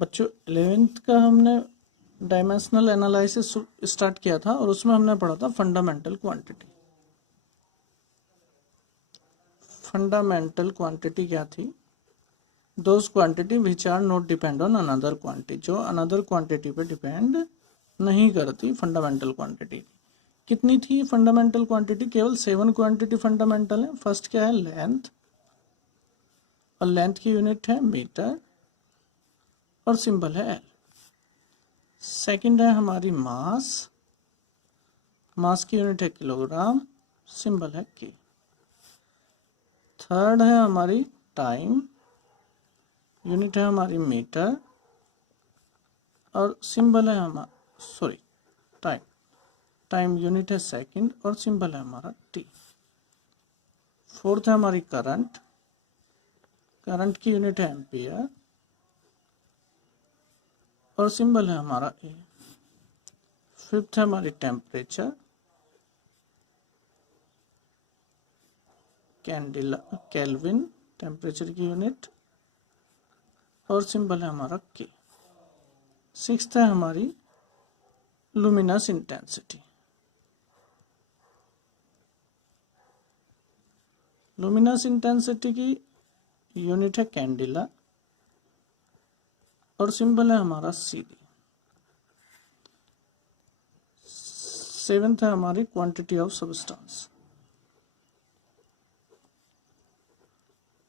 बच्चों 11th का हमने डायमेंशनल एनालिसिस स्टार्ट किया था और उसमें हमने पढ़ा था फंडामेंटल क्वांटिटी। फंडामेंटल क्वांटिटी क्या थी? Those quantity which are not depend on another quantity, जो अनदर क्वांटिटी पे डिपेंड नहीं करती फंडामेंटल क्वांटिटी। कितनी थी फंडामेंटल क्वांटिटी? केवल 7 क्वांटिटी फंडामेंटल है। फर्स्ट क्या है? लेंथ, और लेंथ की यूनिट है मीटर और सिंबल है एल। सेकंड है हमारी मास, मास की यूनिट है किलोग्राम, सिंबल है के। थर्ड है हमारी टाइम, यूनिट है हमारी मीटर और सिंबल है हमारा टाइम, टाइम यूनिट है सेकंड और सिंबल है हमारा टी। फोर्थ है हमारी करंट, करंट की यूनिट है एम्पियर और सिंबल है हमारा ए। फिफ्थ है हमारी टेम्परेचर, कैंडिला केल्विन, टेम्परेचर की यूनिट और सिंबल है हमारा के। सिक्स्थ है हमारी लुमिनस इंटेंसिटी, लुमिनस इंटेंसिटी की यूनिट है कैंडिला और सिंबल है हमारा सी। सेवेंथ है हमारी quantity of substance,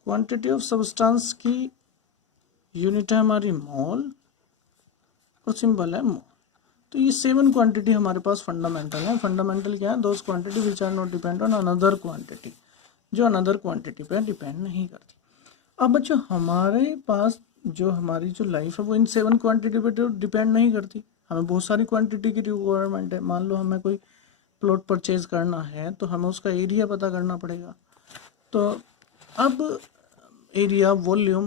quantity of substance की यूनिट है हमारी मोल और सिंबल है मोल। तो ये 7 क्वांटिटी हमारे पास फंडामेंटल है। फंडामेंटल क्या है? Those quantity which are not depend on another quantity, जो अनदर क्वांटिटी पे डिपेंड नहीं करती। अब बच्चों हमारे पास जो हमारी जो लाइफ है वो इन 7 क्वांटिटी पे डिपेंड नहीं करती। हमें बहुत सारी क्वांटिटी की रिक्वायरमेंट है। मान लो हमें कोई प्लॉट परचेज करना है तो हमें उसका एरिया पता करना पड़ेगा। तो अब एरिया, वॉल्यूम,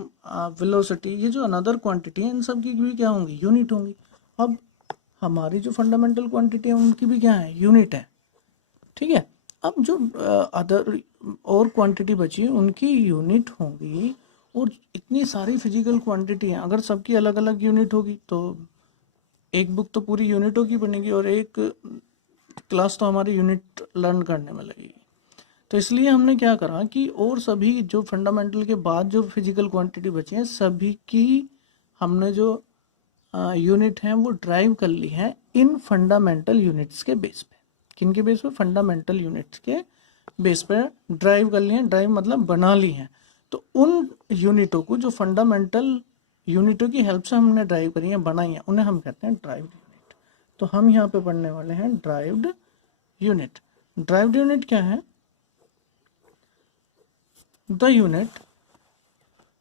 वेलोसिटी, ये जो अनदर क्वांटिटी है इन सब की भी क्या होंगी? यूनिट होंगी। अब हमारी जो फंडामेंटल क्वांटिटी है उनकी भी क्या है? यूनिट है। ठीक है। अब जो अदर और क्वांटिटी बची उनकी यूनिट होंगी। और इतनी सारी फिजिकल क्वांटिटी हैं, अगर सबकी अलग अलग यूनिट होगी तो एक बुक तो पूरी यूनिटों की बनेगी और एक क्लास तो हमारी यूनिट लर्न करने में लगेगी। तो इसलिए हमने क्या करा कि और सभी जो फंडामेंटल के बाद जो फिजिकल क्वांटिटी बची हैं सभी की हमने जो यूनिट हैं वो ड्राइव कर ली है इन फंडामेंटल यूनिट्स के बेस पे। किन के बेस पे? फंडामेंटल यूनिट्स के बेस पे ड्राइव कर ली हैं। ड्राइव मतलब बना ली हैं। तो उन यूनिटों को जो फंडामेंटल यूनिटों की हेल्प से हमने ड्राइव करी हैं, बनाई हैं, उन्हें हम कहते हैं ड्राइव्ड यूनिट। तो हम यहाँ पे पढ़ने वाले हैं ड्राइव्ड यूनिट। ड्राइव्ड यूनिट क्या है? The unit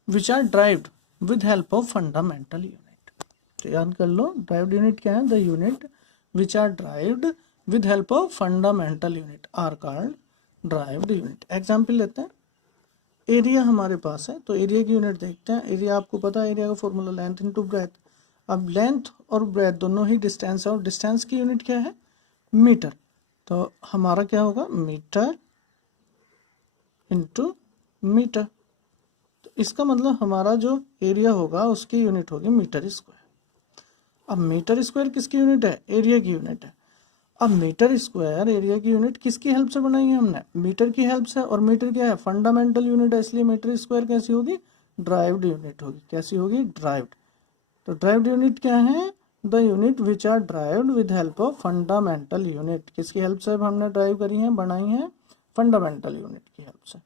which are derived with help of fundamental unit. तो याद कर लो ड्राइव्ड यूनिट क्या है? The unit which are derived with help of fundamental unit are called derived unit. Example लेते हैं। एरिया हमारे पास है तो एरिया की यूनिट देखते हैं। एरिया आपको पता है, एरिया का फॉर्मूला लेंथ इनटू ब्रेथ। अब लेंथ और ब्रेथ दोनों ही डिस्टेंस है और डिस्टेंस की यूनिट क्या है? मीटर। तो हमारा क्या होगा? Metre into metre. तो इसका मतलब हमारा जो एरिया होगा उसकी यूनिट होगी मीटर स्क्वायर। अब मीटर स्क्वायर किसकी यूनिट है? एरिया की यूनिट है। अब मीटर स्क्वायर एरिया की यूनिट किसकी हेल्प से बनाई है हमने? मीटर की हेल्प से। और मीटर क्या है? फंडामेंटल यूनिट है, इसलिए मीटर स्क्वायर कैसी होगी? ड्राइव्ड यूनिट होगी। कैसी होगी? ड्राइव्ड। तो ड्राइव्ड यूनिट क्या है? The unit which are derived with help of fundamental unit. किसकी हेल्प से हमने ड्राइव करी है, बनाई है? फंडामेंटल यूनिट की हेल्प से।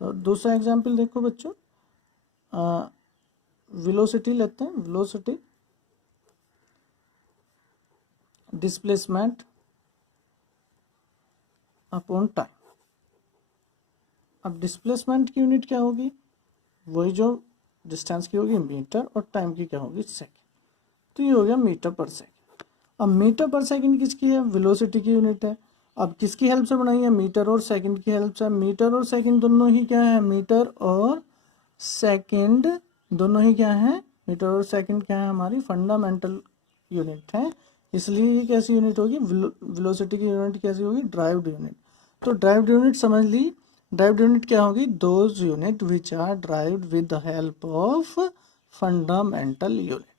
तो दूसरा एग्जाम्पल देखो बच्चों, वेलोसिटी लेते हैं। Velocity displacement upon time. अब डिस्प्लेसमेंट की यूनिट क्या होगी? वही जो डिस्टेंस की होगी मीटर और टाइम की क्या होगी? सेकेंड। तो ये हो गया मीटर पर सेकेंड। अब मीटर पर सेकेंड किसकी है? वेलोसिटी की यूनिट है। अब किसकी हेल्प से बनाई है? मीटर और सेकेंड की हेल्प से। मीटर और सेकेंड दोनों ही क्या है? मीटर और सेकेंड दोनों ही क्या है? मीटर और सेकेंड क्या है? हमारी फंडामेंटल यूनिट है। इसलिए ये कैसी यूनिट होगी? वेलोसिटी की यूनिट कैसी होगी? Derived unit. तो ड्राइव्ड यूनिट समझ ली। ड्राइव्ड यूनिट क्या होगी? Those unit which are derived with the help of fundamental unit.